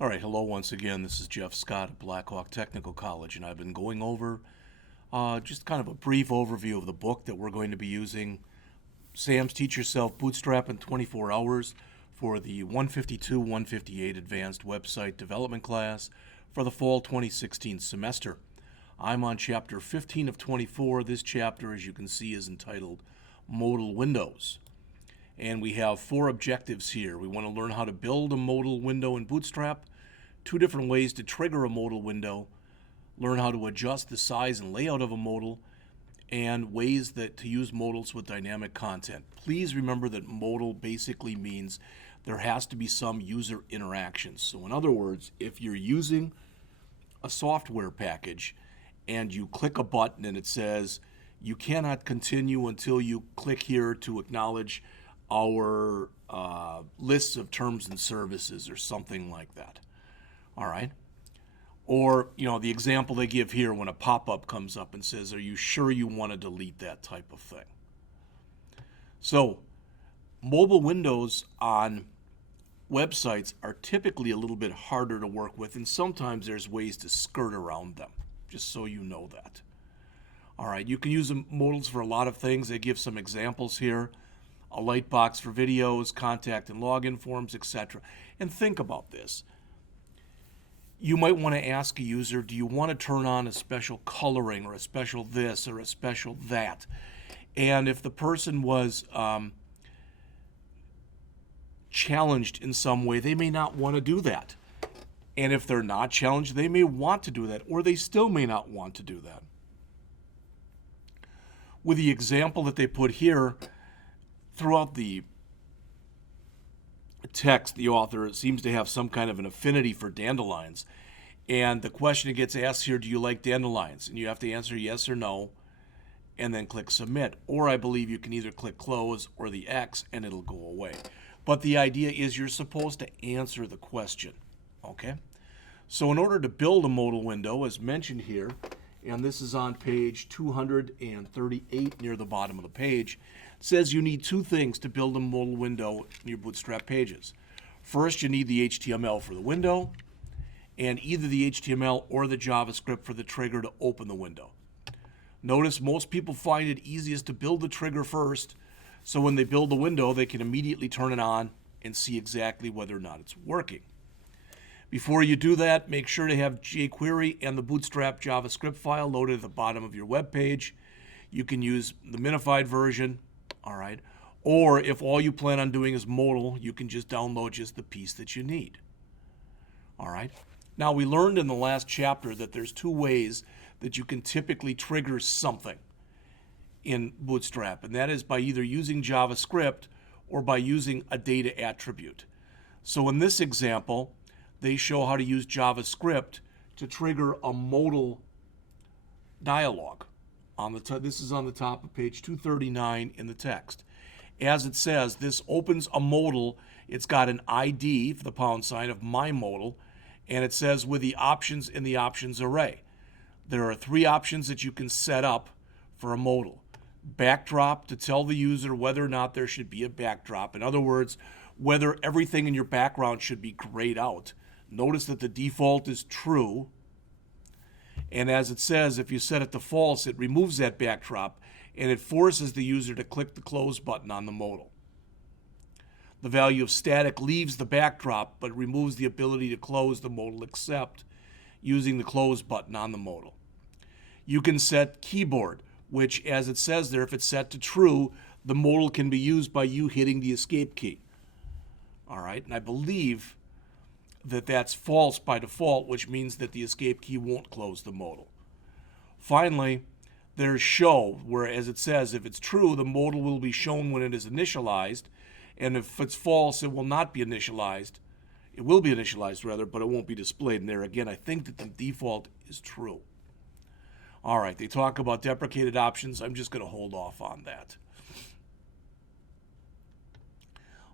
All right, hello once again. This is Jeff Scott at Blackhawk Technical College, and I've been going over just kind of a brief overview of the book that we're going to be using. Sam's Teach Yourself Bootstrap in 24 Hours for the 152-158 Advanced Website Development class for the fall 2016 semester. I'm on Chapter 15 of 24. This chapter, as you can see, is entitled Modal Windows. And we have 4 objectives here. We want to learn how to build a modal window in Bootstrap, 2 different ways to trigger a modal window, learn how to adjust the size and layout of a modal, and ways to use modals with dynamic content. Please remember that modal basically means there has to be some user interaction. So in other words, if you're using a software package and you click a button and it says you cannot continue until you click here to acknowledge our lists of terms and services or something like that. All right. Or, the example they give here when a pop-up comes up and says, are you sure you want to delete that type of thing? So, mobile windows on websites are typically a little bit harder to work with, and sometimes there's ways to skirt around them, just so you know that. All right, you can use modals for a lot of things. They give some examples here. A light box for videos, contact and login forms, etc. And think about this. You might want to ask a user, do you want to turn on a special coloring or a special this or a special that? And if the person was challenged in some way, they may not want to do that. And if they're not challenged, they may want to do that, or they still may not want to do that. With the example that they put here, throughout the text, the author seems to have some kind of an affinity for dandelions. And the question that gets asked here, do you like dandelions? And you have to answer yes or no, and then click submit. Or I believe you can either click close or the X and it'll go away. But the idea is you're supposed to answer the question, okay? So in order to build a modal window, as mentioned here, and this is on page 238 near the bottom of the page, it says you need 2 things to build a modal window in your Bootstrap pages. First, you need the HTML for the window, and either the HTML or the JavaScript for the trigger to open the window. Notice most people find it easiest to build the trigger first, so when they build the window, they can immediately turn it on and see exactly whether or not it's working. Before you do that, make sure to have jQuery and the Bootstrap JavaScript file loaded at the bottom of your web page. You can use the minified version, all right? Or if all you plan on doing is modal, you can just download just the piece that you need, all right? Now, we learned in the last chapter that there's 2 ways that you can typically trigger something in Bootstrap, and that is by either using JavaScript or by using a data attribute. So in this example, they show how to use JavaScript to trigger a modal dialog. This is on the top of page 239 in the text. As it says, this opens a modal. It's got an ID for the # of my modal, and it says with the options in the options array. There are 3 options that you can set up for a modal. Backdrop, to tell the user whether or not there should be a backdrop. In other words, whether everything in your background should be grayed out. Notice that the default is true. And as it says, if you set it to false, it removes that backdrop and it forces the user to click the close button on the modal. The value of static leaves the backdrop but removes the ability to close the modal except using the close button on the modal. You can set keyboard, which, as it says there, if it's set to true, the modal can be used by you hitting the escape key. All right, and I believe that that's false by default, which means that the escape key won't close the modal. Finally, there's show, where, as it says, if it's true, the modal will be shown when it is initialized, and if it's false, it will not be initialized. It will be initialized, rather, but it won't be displayed. And there again, I think that the default is true. All right, they talk about deprecated options. I'm just going to hold off on that.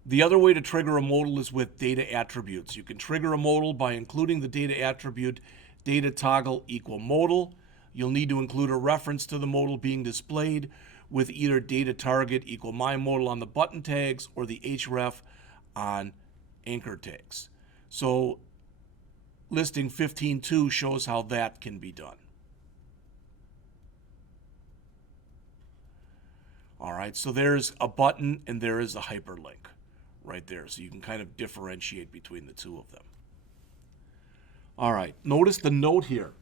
The other way to trigger a modal is with data attributes. You can trigger a modal by including the data attribute data toggle equal modal. You'll need to include a reference to the modal being displayed with either data target equal my modal on the button tags or the href on anchor tags. So listing 15.2 shows how that can be done. All right, so there's a button and there is a hyperlink right there. So you can kind of differentiate between the two of them. All right, notice the note here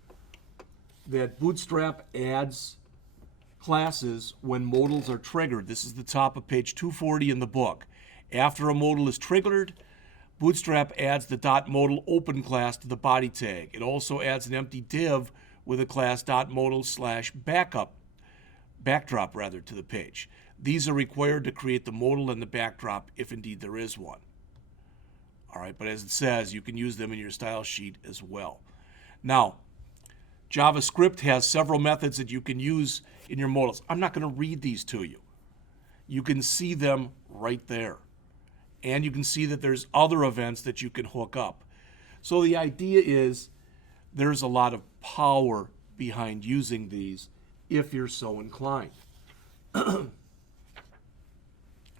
that Bootstrap adds classes when modals are triggered. This is the top of page 240 in the book. After a modal is triggered, Bootstrap adds the .modal open class to the body tag. It also adds an empty div with a class .modal slash backdrop to the page. These are required to create the modal and the backdrop if indeed there is one. All right, but as it says, you can use them in your style sheet as well. Now, JavaScript has several methods that you can use in your modals. I'm not going to read these to you. You can see them right there. And you can see that there's other events that you can hook up. So the idea is there's a lot of power behind using these if you're so inclined.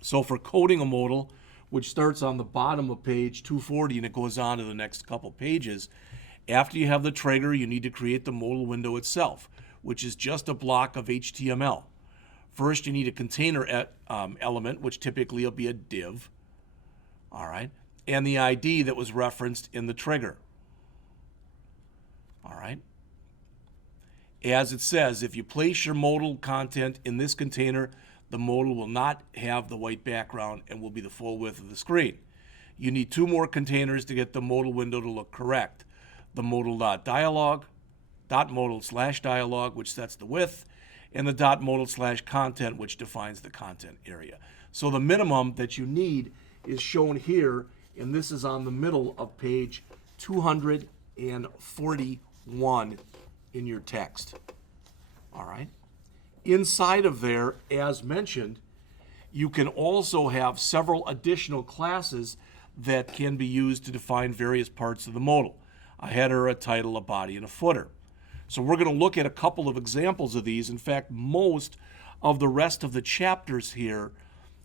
So for coding a modal, which starts on the bottom of page 240 and it goes on to the next couple pages, after you have the trigger, you need to create the modal window itself, which is just a block of HTML. First, you need a container element, which typically will be a div, all right, and the ID that was referenced in the trigger, all right. As it says, if you place your modal content in this container, the modal will not have the white background and will be the full width of the screen. You need two more containers to get the modal window to look correct. The modal.dialog, .modal/dialog, which sets the width, and the .modal/content, which defines the content area. So the minimum that you need is shown here, and this is on the middle of page 241 in your text. All right. Inside of there, as mentioned, you can also have several additional classes that can be used to define various parts of the modal. A header, a title, a body, and a footer. So we're going to look at a couple of examples of these. In fact, most of the rest of the chapters here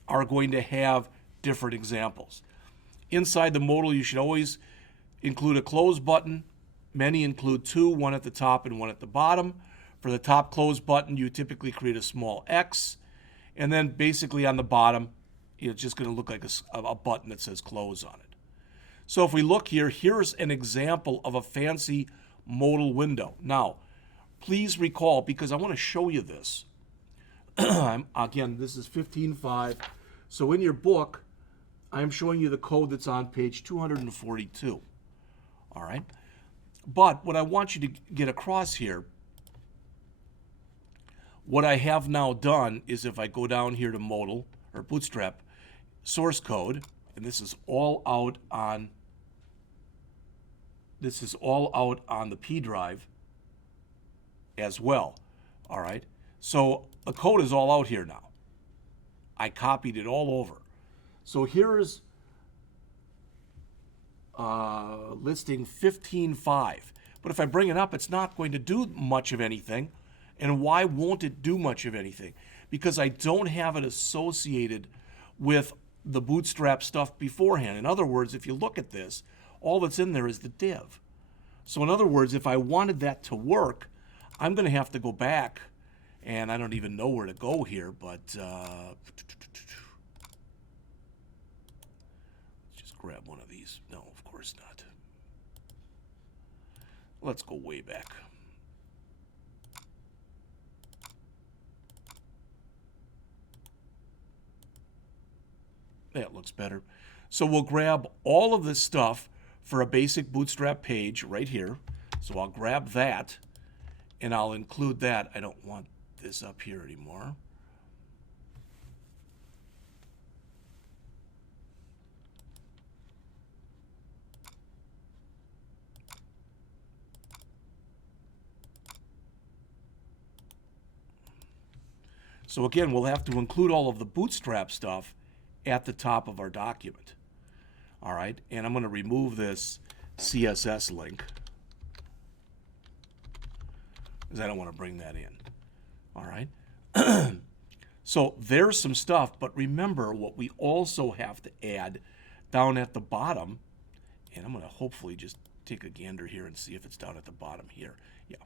are going to have different examples. Inside the modal, you should always include a close button. Many include two, one at the top and one at the bottom. For the top close button, you typically create a small X. And then basically on the bottom, it's just going to look like a button that says close on it. So if we look here, here's an example of a fancy modal window. Now, please recall, because I want to show you this. Again, this is 15.5. So in your book, I'm showing you the code that's on page 242. All right? But what I want you to get across here, what I have now done is if I go down here to Modal, or Bootstrap, source code, and this is all out on the P drive as well. All right. So the code is all out here now. I copied it all over. So here's listing 15.5. But if I bring it up, it's not going to do much of anything. And why won't it do much of anything? Because I don't have it associated with the Bootstrap stuff beforehand. In other words, if you look at this, all that's in there is the div. So in other words, if I wanted that to work, I'm going to have to go back, and I don't even know where to go here, but let's just grab one of these. No, of course not. Let's go way back. That looks better. So we'll grab all of this stuff for a basic Bootstrap page right here. So I'll grab that, and I'll include that. I don't want this up here anymore. So again, we'll have to include all of the Bootstrap stuff at the top of our document. All right, and I'm going to remove this CSS link because I don't want to bring that in. All right, so there's some stuff, but remember what we also have to add down at the bottom, and I'm going to hopefully just take a gander here and see if it's down at the bottom here. Yeah.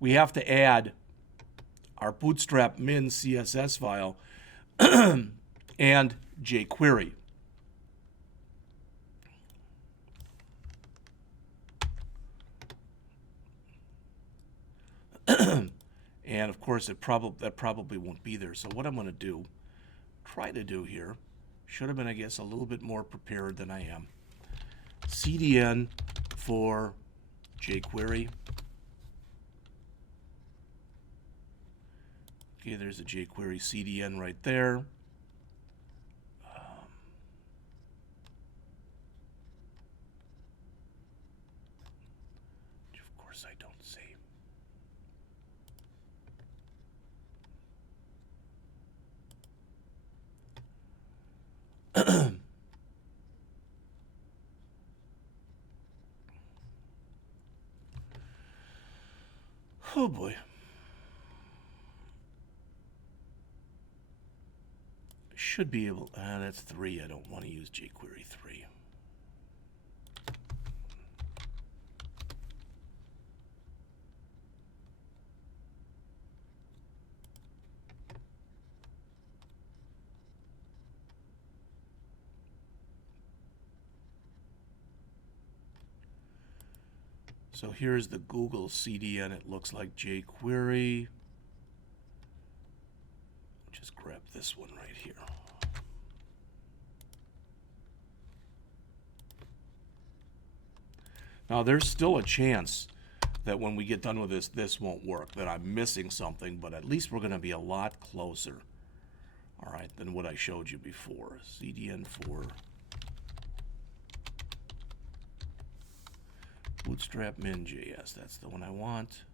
We have to add our bootstrap min CSS file and jQuery. And of course, that probably won't be there. So what I'm going to try to do here, should have been, I guess, a little bit more prepared than I am. CDN for jQuery. Okay, there's a jQuery CDN right there. Which of course I don't see. Oh boy. Should be able, that's 3. I don't want to use jQuery 3. So here's the Google CDN. It looks like jQuery. Just grab this one right here. Now there's still a chance that when we get done with this won't work, that I'm missing something, but at least we're going to be a lot closer, all right, than what I showed you before. CDN for Bootstrap min.js. That's the one I want.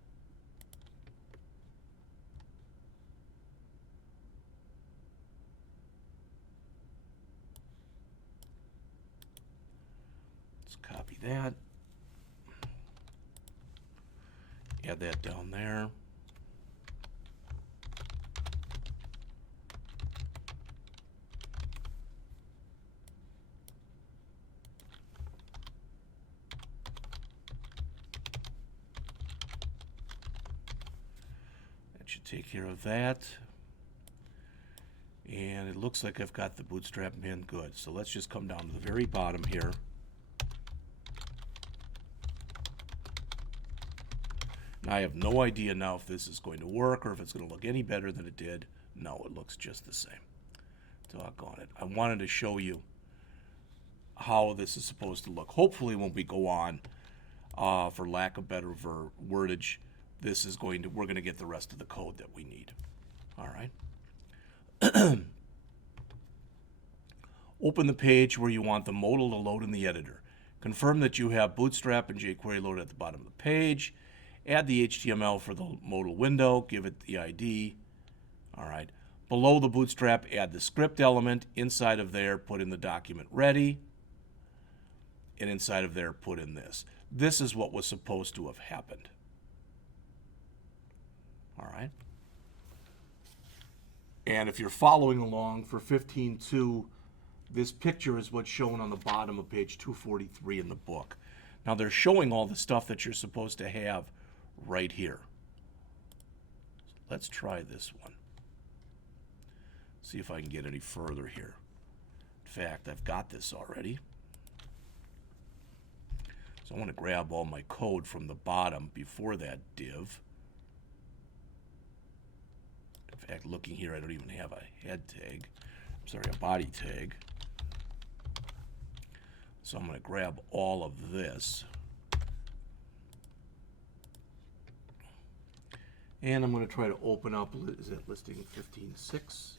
Let's copy that. Add that down there. That should take care of that. And it looks like I've got the bootstrap min good. So let's just come down to the very bottom here. I have no idea now if this is going to work or if it's going to look any better than it did. No, it looks just the same. Doggone it. I wanted to show you how this is supposed to look. Hopefully when we go on, for lack of better wordage, we're going to get the rest of the code that we need. All right. Open the page where you want the modal to load in the editor. Confirm that you have Bootstrap and jQuery loaded at the bottom of the page. Add the HTML for the modal window, give it the ID. All right. Below the Bootstrap, add the script element. Inside of there, put in the document ready. And inside of there, put in this. This is what was supposed to have happened. All right. And if you're following along for 15.2, this picture is what's shown on the bottom of page 243 in the book. Now they're showing all the stuff that you're supposed to have right here. Let's try this one. See if I can get any further here. In fact, I've got this already. So I want to grab all my code from the bottom before that div. In fact, looking here, I don't even have a head tag. I'm sorry, a body tag. So I'm going to grab all of this. And I'm going to try to open up, is that listing 15.6?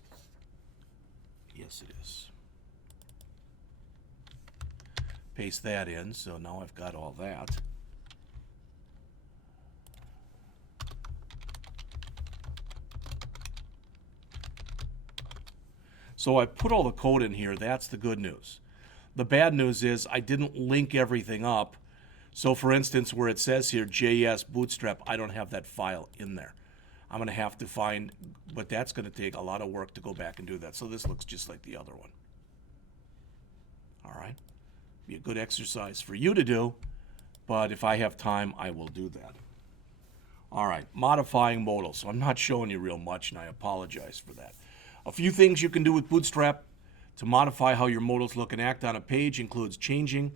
Yes, it is. Paste that in, so now I've got all that. So I put all the code in here. That's the good news. The bad news is I didn't link everything up. So for instance, where it says here JS Bootstrap, I don't have that file in there. I'm going to have to find, but that's going to take a lot of work to go back and do that. So this looks just like the other one. All right. Be a good exercise for you to do but if I have time, I will do that. All right, modifying modal. So I'm not showing you real much, and I apologize for that. A few things you can do with Bootstrap to modify how your modals look and act on a page includes changing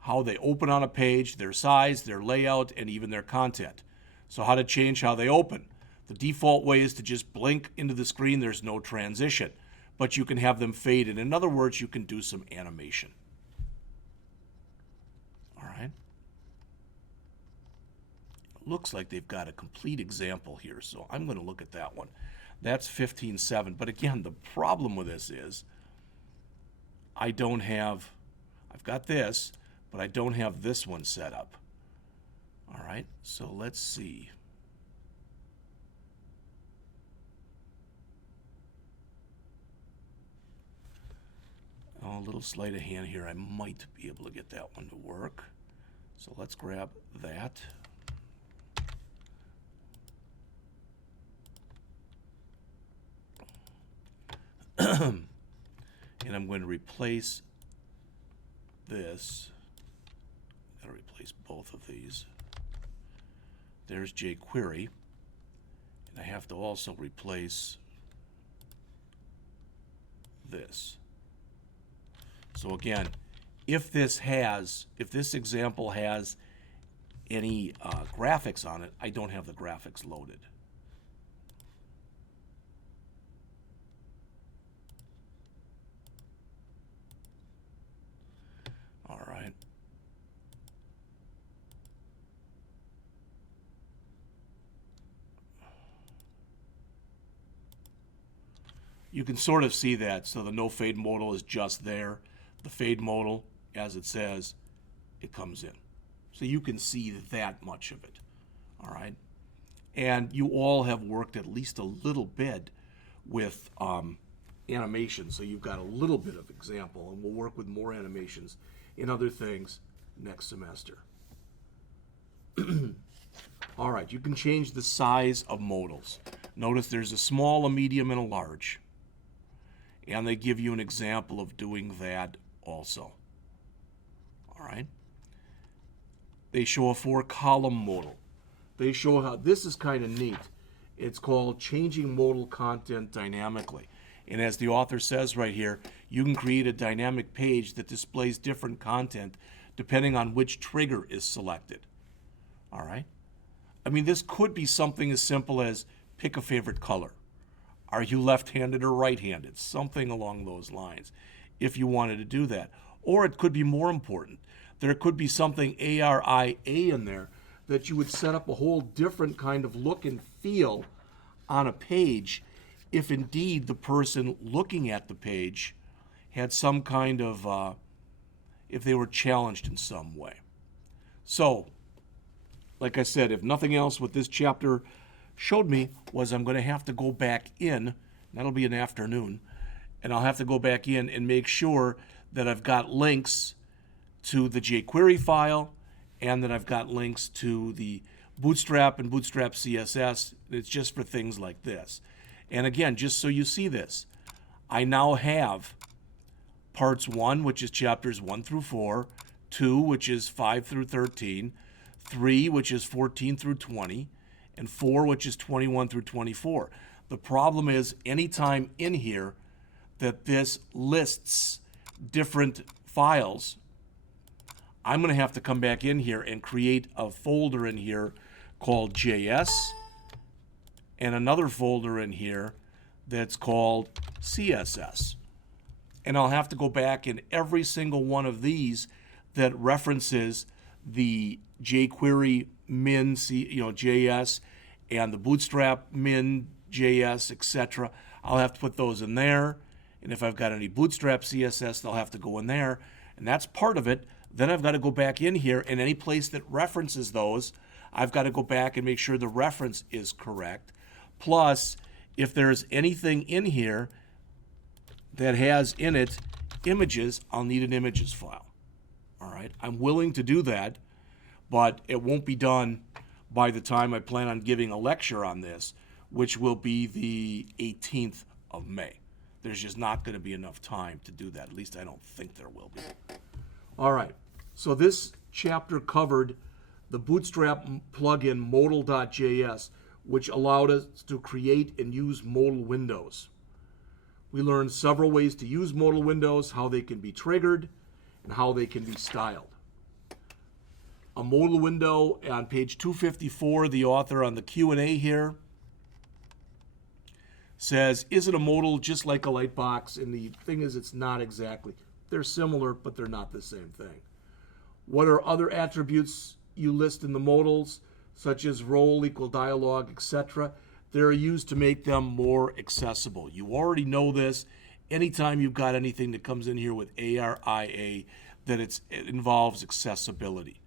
how they open on a page, their size, their layout, and even their content. So how to change how they open. The default way is to just blink into the screen. There's no transition, but you can have them fade. And in other words, you can do some animation. All right. It looks like they've got a complete example here, so I'm going to look at that one. That's 15.7. But again, the problem with this is I've got this, but I don't have this one set up. All right, so let's see. Oh, a little sleight of hand here. I might be able to get that one to work. So let's grab that. And I'm going to replace this. I'm going to replace both of these. There's jQuery. And I have to also replace this. So again, if this example has any graphics on it, I don't have the graphics loaded. All right. You can sort of see that. So the no fade modal is just there. The fade modal, as it says, it comes in. So you can see that much of it. All right. And you all have worked at least a little bit with animation. So you've got a little bit of example, and we'll work with more animations in other things next semester. All right, you can change the size of modals. Notice there's a small, a medium, and a large. And they give you an example of doing that also. All right. They show a 4-column modal. They show how this is kind of neat. It's called changing modal content dynamically. And as the author says right here, you can create a dynamic page that displays different content depending on which trigger is selected. All right. I mean, this could be something as simple as pick a favorite color. Are you left-handed or right-handed? Something along those lines, if you wanted to do that. Or it could be more important. There could be something ARIA in there that you would set up a whole different kind of look and feel on a page if indeed the person looking at the page had some kind of, if they were challenged in some way. So, like I said, if nothing else, what this chapter showed me was I'm going to have to go back in, that'll be an afternoon, and I'll have to go back in and make sure that I've got links to the jQuery file and that I've got links to the Bootstrap and Bootstrap CSS. It's just for things like this. And again, just so you see this, I now have parts 1, which is chapters 1 through 4, 2, which is 5 through 13, 3, which is 14 through 20, and 4, which is 21 through 24. The problem is anytime in here that this lists different files, I'm going to have to come back in here and create a folder in here called JS and another folder in here that's called CSS. And I'll have to go back in every single one of these that references the jQuery min JS and the Bootstrap min JS, etc. I'll have to put those in there. And if I've got any Bootstrap CSS, they'll have to go in there. And that's part of it. Then I've got to go back in here, and any place that references those, I've got to go back and make sure the reference is correct. Plus, if there's anything in here that has in it images, I'll need an images file. All right, I'm willing to do that, but it won't be done by the time I plan on giving a lecture on this, which will be the 18th of May. There's just not going to be enough time to do that. At least I don't think there will be. All right, so this chapter covered the Bootstrap plugin Modal.js, which allowed us to create and use modal windows. We learned several ways to use modal windows, how they can be triggered, and how they can be styled. A modal window on page 254, the author on the Q&A here says, is it a modal just like a lightbox? And the thing is, it's not exactly. They're similar, but they're not the same thing. What are other attributes you list in the modals, such as role, equal dialogue, etc.? They're used to make them more accessible. You already know this. Anytime you've got anything that comes in here with ARIA, that it involves accessibility.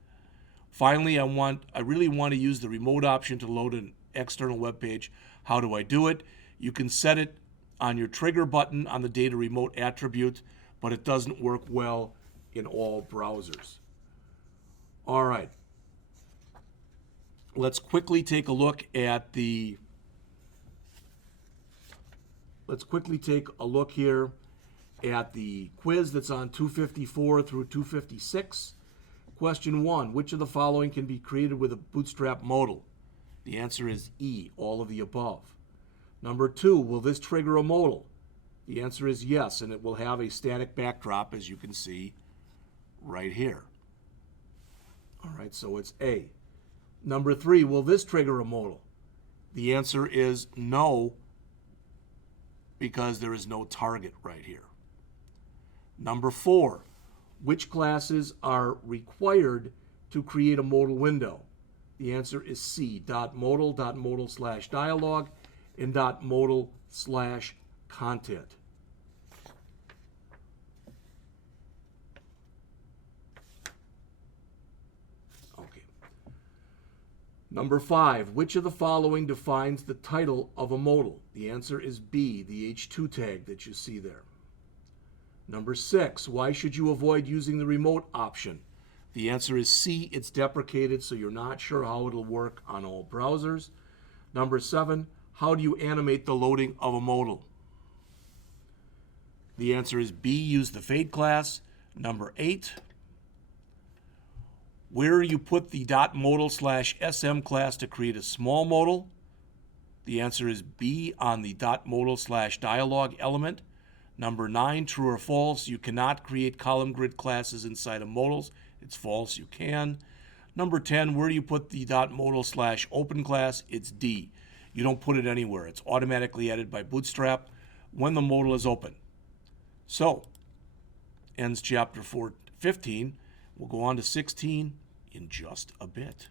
Finally, I really want to use the remote option to load an external web page. How do I do it? You can set it on your trigger button on the data remote attribute, but it doesn't work well in all browsers. All right. Let's quickly take a look at the here at the quiz that's on 254 through 256. Question 1, which of the following can be created with a Bootstrap modal? The answer is E, all of the above. Number 2, will this trigger a modal? The answer is yes, and it will have a static backdrop, as you can see right here. All right, so it's A. Number 3, will this trigger a modal? The answer is no, because there is no target right here. Number 4, which classes are required to create a modal window? The answer is C, .modal, .modal/dialog, and .modal/content. Okay. Number 5, which of the following defines the title of a modal? The answer is B, the H2 tag that you see there. Number 6, why should you avoid using the remote option? The answer is C, it's deprecated, so you're not sure how it'll work on all browsers. Number 7, how do you animate the loading of a modal? The answer is B, use the fade class. Number 8, where you put the .modal/SM class to create a small modal? The answer is B, on the .modal/dialog element. Number 9, true or false, you cannot create column grid classes inside of modals. It's false, you can. Number 10, where do you put the .modal/open class? It's D. You don't put it anywhere. It's automatically added by Bootstrap when the modal is open. So, ends chapter 15. We'll go on to 16 in just a bit.